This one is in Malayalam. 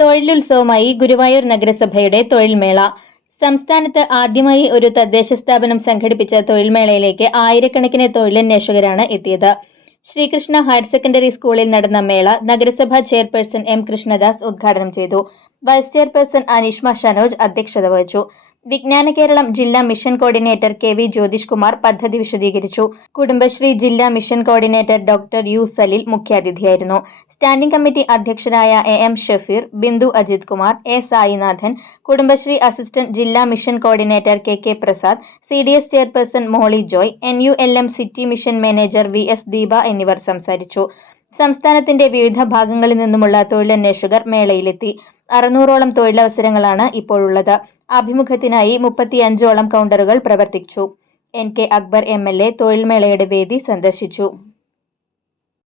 തൊഴിലുത്സവമായി ഗുരുവായൂർ നഗരസഭയുടെ തൊഴിൽമേള. സംസ്ഥാനത്ത് ആദ്യമായി ഒരു തദ്ദേശ സ്ഥാപനം സംഘടിപ്പിച്ച തൊഴിൽമേളയിലേക്ക് ആയിരക്കണക്കിന് തൊഴിലന്വേഷകരാണ് എത്തിയത്. ശ്രീകൃഷ്ണ ഹയർ സെക്കൻഡറി സ്കൂളിൽ നടന്ന മേള നഗരസഭാ ചെയർപേഴ്സൺ എം കൃഷ്ണദാസ് ഉദ്ഘാടനം ചെയ്തു. വൈസ് ചെയർപേഴ്സൺ അനീഷ്മ ഷനോജ് അധ്യക്ഷത വഹിച്ചു. വിജ്ഞാന കേരളം ജില്ലാ mission coordinator K V Jyothish Kumar പദ്ധതി വിശദീകരിച്ചു. കുടുംബശ്രീ ജില്ലാ mission coordinator doctor U Salil മുഖ്യാതിഥിയായിരുന്നു. Standing committee അധ്യക്ഷരായ A M Shafeer Bindu Ajith Kumar A Sainathan Kudumbashree assistant ജില്ലാ mission coordinator K K Prasad C D S chairperson Molly Joy N U L M city mission manager V S Deepa എന്നിവർ സംസാരിച്ചു. സംസ്ഥാനത്തിന്റെ വിവിധ ഭാഗങ്ങളിൽ നിന്നുമുള്ള തൊഴിലന്വേഷകർ മേളയിലെത്തി. അറുന്നൂറോളം തൊഴിലവസരങ്ങളാണ് ഇപ്പോഴുള്ളത്. അഭിമുഖത്തിനായി മുപ്പത്തിയഞ്ചോളം കൗണ്ടറുകൾ പ്രവർത്തിച്ചു. N K Akbar M L A തൊഴിൽമേളയുടെ വേദി സന്ദർശിച്ചു.